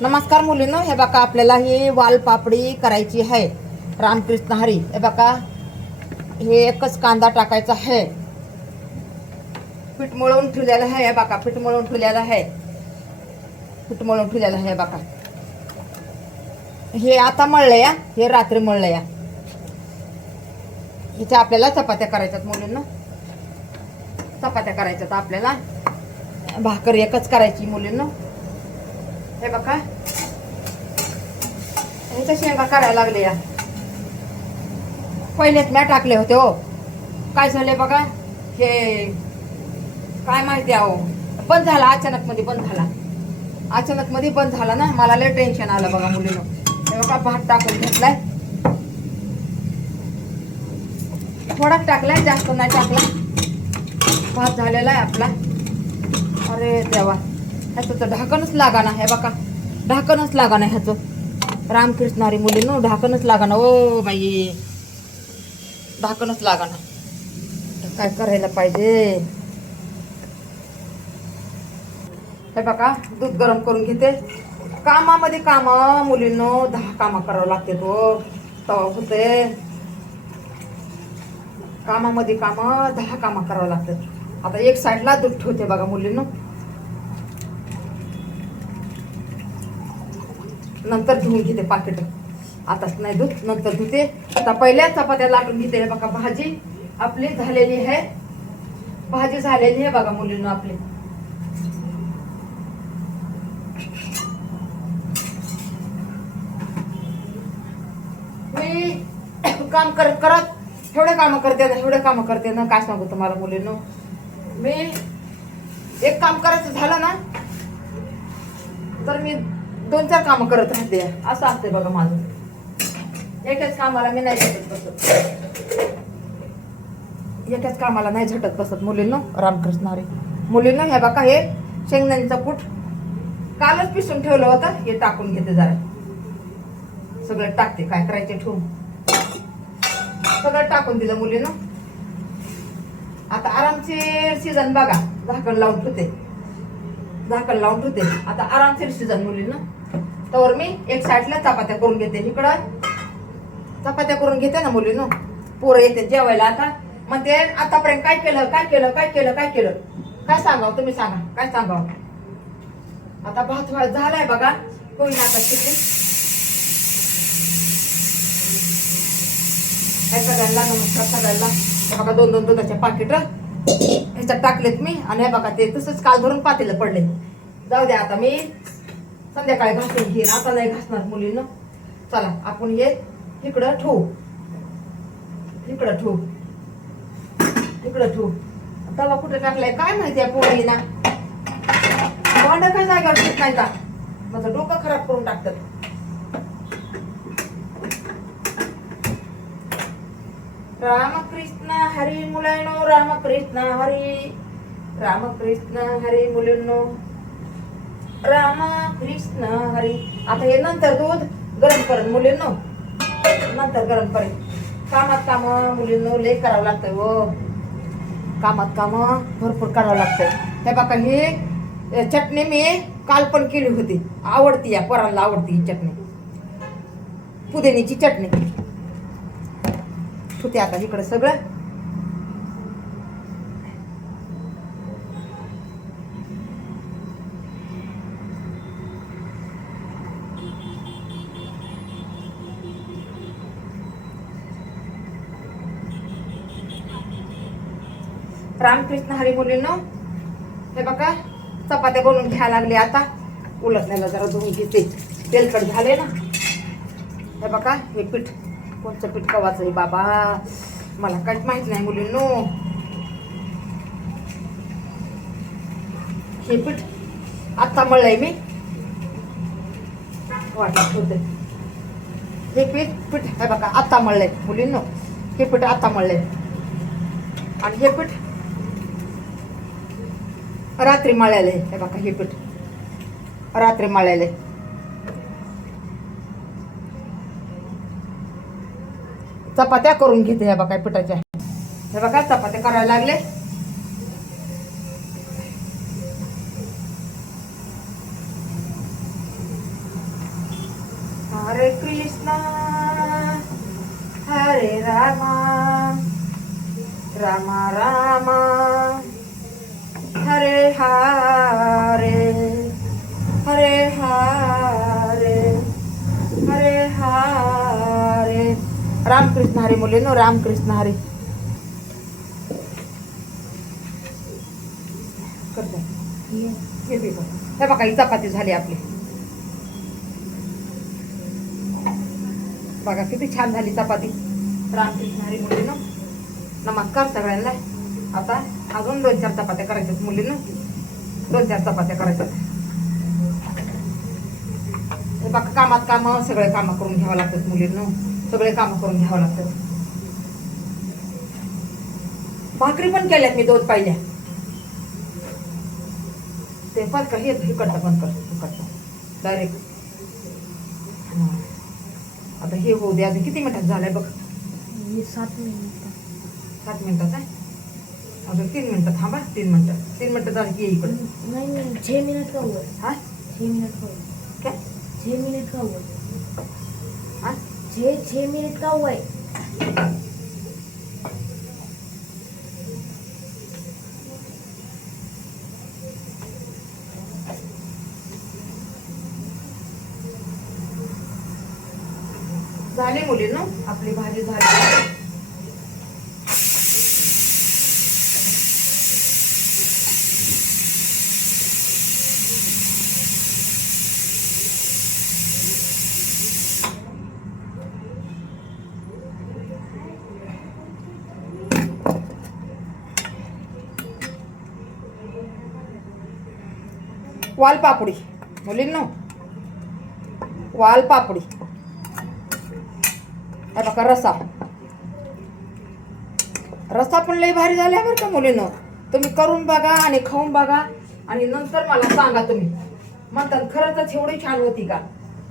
नमस्कार मुलींनो, हे बघा आपल्याला ही वालपापडी करायची आहे. रामकृष्ण हरी. हे बघा, हे एकच कांदा टाकायचा आहे. पीठ मळून ठेवलेलं आहे. हे बघा, पीठ मळून ठेवलेलं आहे. पीठ मळून ठेवलेलं आहे. बघा, हे आता मळलं या, हे रात्री मळलं या. इथे आपल्याला चपात्या करायच्यात मुलींनो, चपात्या करायच्यात आपल्याला. भाकर एकच करायची मुलींनो. हे बघा, ह्याच्या शेंगा करायला लागले या. पहिलेच मी टाकले होते हो. काय झाले बघा, हे काय माहिती अहो, बंद झाला अचानक मध्ये, बंद झाला अचानक मध्ये, बंद झाला ना. मला लय टेन्शन आलं बघा मुलीनो. हे बघा, भात टाकून घेतलाय, थोडाच टाकलाय, जास्त नाही टाकला. भात झालेला आहे आपला. अरे देवा, ह्याचं तर ढाकणच लागाना. हे बघा, ढाकणच लागाना ह्याचं. रामकृष्ण हरी मुलीनो, ढाकणच लागाना. O by, ढाकणच लागाना. तर काय करायला पाहिजे. हे बघा, दूध गरम करून घेते. कामामध्ये काम मुलींनो, 10 कामं करावं लागते. तो तवा होते कामामध्ये काम, 10 कामं करावं लागतात. आता एक साईडला दूध ठेवते बघा मुलींनो. नंतर धुवून घेते पाकिट. आताच नाही दूध, नंतर धुते. आता पहिल्या चपात्या लाटून घेते. हे बघा, भाजी आपली झालेली आहे. भाजी झालेली आहे बघा मुलींनो आपली. मी काम करत करत एवढे काम करते ना, एवढे काम करते ना, काय सांगू तुम्हाला मुलींनो. मी एक काम करायचं झालं ना, तर मी 2-4 कामं करत राहते. असं असते बघा माझं. एकाच कामाला मी नाही झटत बसत. एकाच कामाला नाही झटत बसत मुलींनो. रामकृष्ण हरी मुलींनो. हे बघा, हे शेंगदाण्याचं कूट कालच पिसून ठेवलं होतं. हे टाकून घेते जरा. सगळं टाकते, काय करायचे ठेवून सगळं टाकून दिलं मुलींनो. आता आरामशीर सीजन बघा. झाकण लावून ठेवते, झाकण लावून ठेवते. आता आरामशीर सीजन मुलींनो. तर मी एक साईडला चपात्या करून घेते. इकडं चपात्या करून घेते ना मुलींनो. पोरं येते जेवायला. आता म्हणते आतापर्यंत काय केलं, काय केलं, काय केलं, काय केलं, काय सांगावं तुम्ही, सांगा काय सांगावं. आता भात झालाय बघा, होईना आता किती. सगळ्यांना नमस्कार सगळ्यांना. हे बघा, 2-2 दुधाचे पाकिट ह्याच्यात टाकलेत मी. आणि हे बघा, ते तसंच काल धरून पातेलं पडले. जाऊ द्या, आता मी संध्याकाळी घासून घेईन, आता नाही घासणार मुलींनो. चला आपण हे इकडं ठेवू, इकडं ठेवू, इकडं ठेवू. तवा कुठे टाकलाय काय माहिती आहे पोळीना. भांड काय जागेवर ठेवत नाही का, माझं डोकं खराब करून टाकतात. रामकृष्ण हरी मुलांनो, रामकृष्ण हरी, रामकृष्ण हरी मुलींनो, रामकृष्ण हरी. आता हे नंतर दूध गरम करेन मुलींनो, नंतर गरम करेन. कामात काम मुलींनो लय करावं लागतंय हो. कामात काम भरपूर करावं लागतंय. हे बघा, ही चटणी मी काल पण केली होती. आवडती, या पोरांना आवडती ही चटणी, पुदिन्याची चटणी. होते आता इकडे सगळं. रामकृष्ण हरी मुलींनो. हे बघा, चपात्या बनवून घ्यायला लागले. आता उलटण्याला जरा धुवून घेते, तेलकट झाले ना. हे बघा, हे पीठ कोणचं पीठ कवाचं आहे बाबा, मला काहीच माहित नाही मुलींनो. हे पीठ आता मळलंय मी, वाटत होते. हे पीठ हे बघा आता मळलंय मुलींनो. हे पीठ आता मळलंय. आणि हे पीठ रात्री मळलेलं आहे. हे बघा, हे पीठ रात्री मळलेलं आहे. चपात्या करून घेते. हे बघा पिठाच्या. हे बघा, चपात्या करायला लागले. हरे कृष्णा हरे रामा रामा रामा हरे हरे हरे हरे हरे हरे. रामकृष्ण हरी मुलीनो, रामकृष्ण हरी. हे बघा ही चपाती झाली आपली. बघा किती छान झाली चपाती. रामकृष्ण हरी मुलीनो, नमस्कार सगळ्यांना. आता अजून 2-4 चपात्या करायच्यात मुलीनो, 2-4 चपात्या करायच्यात. हे बघा कामात काम, सगळे काम करून घ्यावं लागतात मुलींनो, सगळे काम करून घ्यावं लागतात. भाकरी पण केल्यात मी 2 पाहिल्या. ते पण का हे करता बंद कर करता डायरेक्ट. आता हे होऊ दे. अजून किती मिनिटात झालंय बघ? 7 मिनिट. 7 मिनिटात आहे. अजून 3 मिनिटं थांबा. 3 मिनिटं झाली की इकडे. नहीं 6 मिनट का हुआ. हाँ 6 मिनट का हुआ. क्या 6 मिनट का हुआ. हाँ 6 मिनट का हुआ है. झाली मुलींनो आपली भाजी झाली. वालपापडी मुलींनो, वालपापडी. हे बघा रसा, रसा पण लई भारी झाल्या बरं का मुलींनो. तुम्ही करून बघा आणि खाऊन बघा आणि नंतर मला सांगा. तुम्ही म्हणतात खरंच एवढी छान होती का?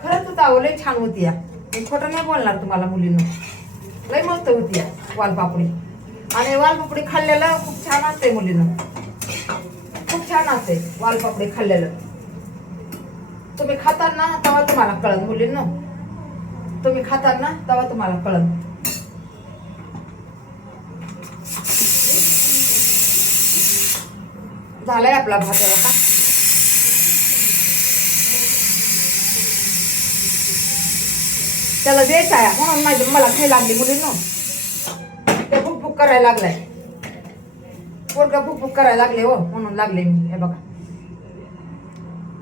खरंच आवं लई छान होती या. मी खोटं नाही बोलणार तुम्हाला मुलींनो, लई मस्त होती या वालपापडी. आणि वालपापडी खाल्लेलं खूप छान असते मुलींनो, खूप छान असते वालपापडी खाल्लेलं. तुम्ही खाताल ना तेव्हा तुम्हाला कळन मुलींनो, तुम्ही खाताल ना तेव्हा तुम्हाला कळन. झालाय आपला भात का? त्याला द्यायचा आहे म्हणून मला खायला लागली मुलींनो. ते भूक भूक करायला लागलाय, पोरगा भूक भूक करायला लागले हो, म्हणून लागले मी. हे बघा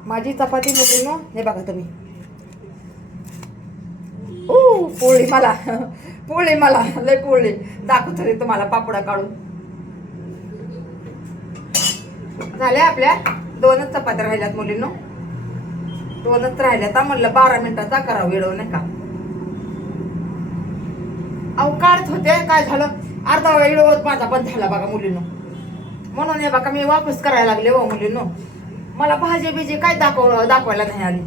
माझी चपाती मुलींनो. हे बघा तुम्ही. पोळी मला पोळी मला लय पोळी दाखवतो रे तुम्हाला पापडा काढून. झाल्या आपल्या 2च चपात्या राहिल्यात मुलींनो, 2च राहिल्यात. म्हणलं 12 मिनिटाचा करावं वेळ नाही का. अहो काढत होते, काय झालं अर्धा वेळ माझा बंद झाला बघा मुलींनो. म्हणून हे बघा मी वापस करायला लागले हो मुलींनो. मला भाजी बिजी काय दाखवायला नाही आली.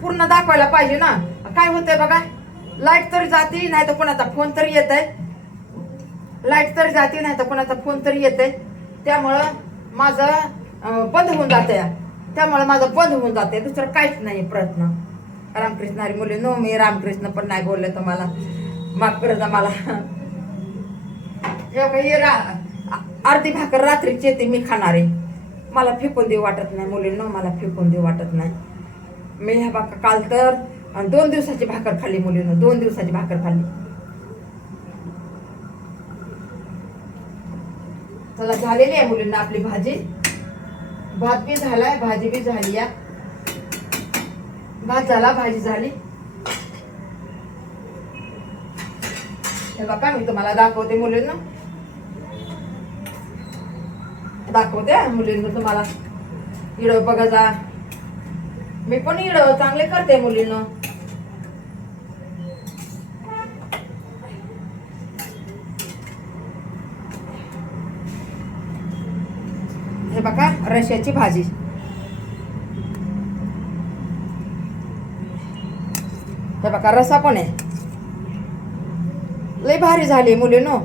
पूर्ण दाखवायला पाहिजे ना. काय होतंय बघा, लाईट तरी जाती नाही तर कोणाचा फोन तरी येत आहे. लाईट तरी जाती नाही तर कोणाचा फोन तरी येत आहे. त्यामुळं माझं बंद होऊन जाते. त्यामुळे माझं बंद होऊन जाते, दुसरं काहीच नाही प्रयत्न. रामकृष्ण हरी मुलींनो, मी रामकृष्ण पण नाही बोलले तुम्हाला, माफ कर जा मला. अर्धी भाकर रात्रीची येते मी खाणार आहे. मला फेकून देऊ वाटत नाही मुलींनो, मला फेकून देऊ वाटत नाही. मी ह्या बाका काल तर 2 दिवसाची भाकर खाल्ली मुलींनो, 2 दिवसाची भाकर खाल्ली. चला झालेली आहे मुलींना आपली भाजी. भात बी झालाय, भाजी बी झाली या. भात झाला, भाजी झाली. हे बघा मी तुम्हाला दाखवते मुलींना, दाखवते मुलींना तुम्हाला. इडो बघा जा, मी पण इडो चांगले करते मुलींना. हे बघा रश्याची भाजी. हे बघा रसा पण आहे. लय भारी झाली मुलींनो,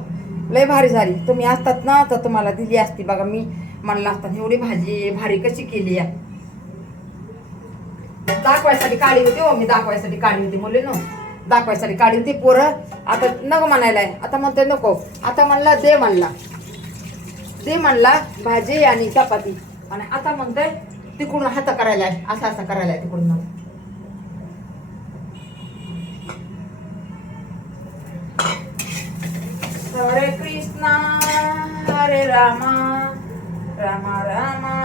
लय भारी झाली. तुम्ही असतात ना तर तुम्हाला दिली असती बघा. मी म्हणला असता एवढी भाजी भारी कशी केली आहे. दाखवायसाठी काढी होती हो, मी दाखवायसाठी काढी होती मुलीनो, दाखवायसाठी काढी होती. पोरं आता नको म्हणायला आहे, आता म्हणते नको, आता म्हणला दे म्हणला भाजी आणि चपाती, आणि आता म्हणतोय तिकडून हात करायला आहे, असं करायला आहे तिकडून. हरे कृष्णा हरे रामा रामा रामा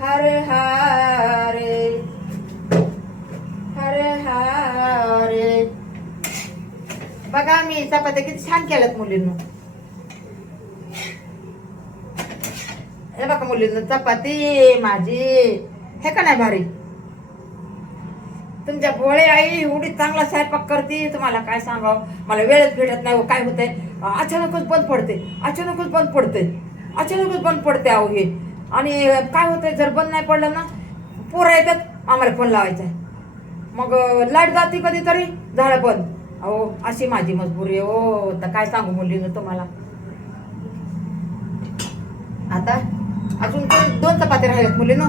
हरे हरे हरे हरे. बघा मी चपात्या किती छान केल्यात मुलींनो. हे बघा मुलींनो, चपाती माझी हे का नाही भारी. तुमच्या भोळे आई एवढी चांगला स्वयंपाक करते, तुम्हाला काय सांगावं. मला वेळच भेटत नाही. काय होतंय, अचानकच बंद पडते अहो हे. आणि काय होतंय, जर बंद नाही पडलं ना, पोरं येतात आम्हाला फोन लावायचा आहे, मग लाईट जाते कधीतरी, झालं बंद. अहो अशी माझी मजबुरी आहे हो. तर काय सांगू मुलींनो तुम्हाला. आता अजून 2 चपात्या राहिल्यात मुलींनो,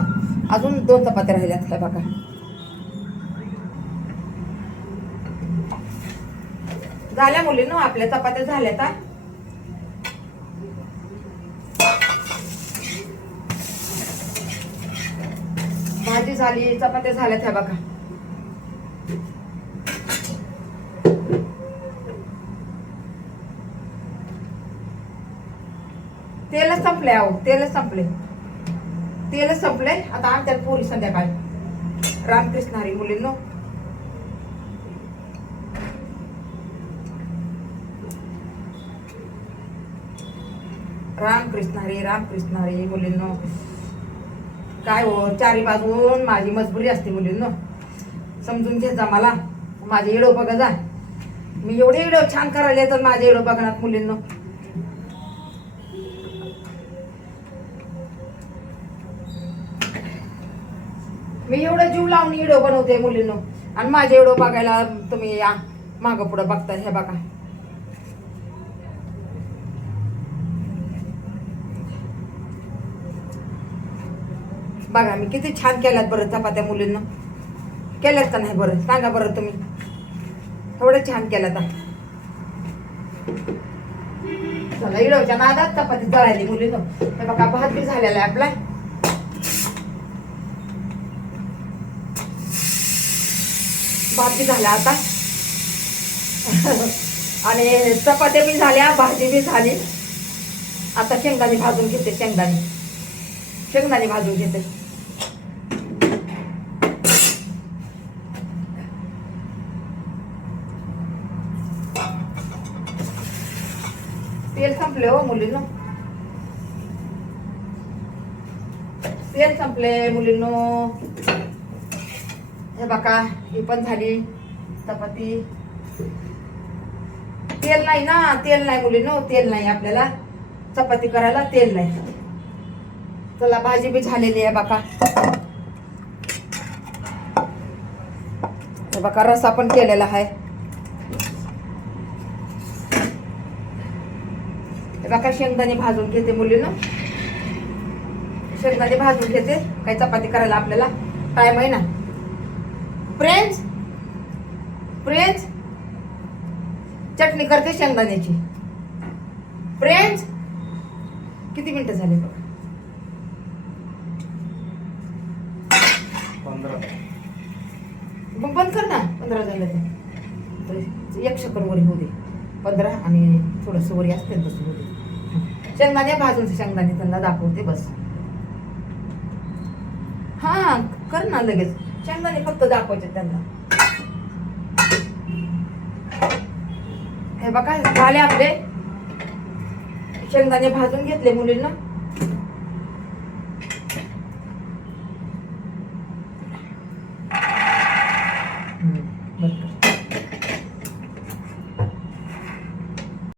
अजून 2 चपात्या राहिल्यात. हे बघा झाल्या मुलींनो, आपल्या चपात्या झाल्या. भाजी झाली, चपात्या झाल्यात. ह्या बघा तेलच संपले अहो, तेलच संपले. आता आमच्यात पोरी संध्याकाळी. रामकृष्ण हरी मुलींनो. रामकृष्ण हरी मुलींनो. काय हो, चारी बाजून माझी मजबुरी असते मुलींनो, समजून घेत जा मला. माझे व्हिडिओ बघा जा, मी एवढे व्हिडिओ छान करायला तर माझे व्हिडिओ बघणार मुलींनो. मी एवढं जीव लावून व्हिडिओ बनवते मुलींनो, आणि माझे व्हिडिओ बघायला तुम्ही या मागं पुढं बघताय. हे बघा बघा मी किती छान केल्यात बरं चपात्या मुलींना. केल्यात का नाही बरं सांगा बरं तुम्ही. एवढं छान केल्यात. चला इडवच्या नादात चपाती जळाली मुलींनो. हे बघा भात बी झालेला आहे आपला. भात बी झाला आता आणि चपात्या बी झाल्या, भाजी बी झाली. आता शेंगदाणे भाजून घेते, शेंगदाणे भाजून घेते. तेल संपले हो मुलींनो, तेल संपले मुलींनो. हे बघा ही पण झाली चपाती. तेल नाही ना, तेल नाही मुलींनो, तेल नाही आपल्याला चपाती करायला, तेल नाही. चला भाजी बी झालेली आहे बघा. हे बघा रस्सा पण केलेला आहे. हे बघा शेंगदाणे भाजून घेते मुलींनो, शेंगदाणे भाजून घेते. काही चपाती करायला आपल्याला टाइम आहे ना. फ्रेंड्स चटणी करते शेंगदाण्याची. फ्रेंड्स किती मिनिटं झाले बघा. 15. मग बंद कर ना. 15 झाले तर 1 सेकंड वरी होऊ दे. 15 आणि थोडंसं वरी असते तसं होऊ दे. शेंगदाणे भाजून शेंगदाणे त्यांना दाखवते बस. हा कर ना लगेच. शेंगदाणे फक्त दाखवायचे त्यांना. हे बघा झाले आपले शेंगदाणे भाजून घेतले मुलींना.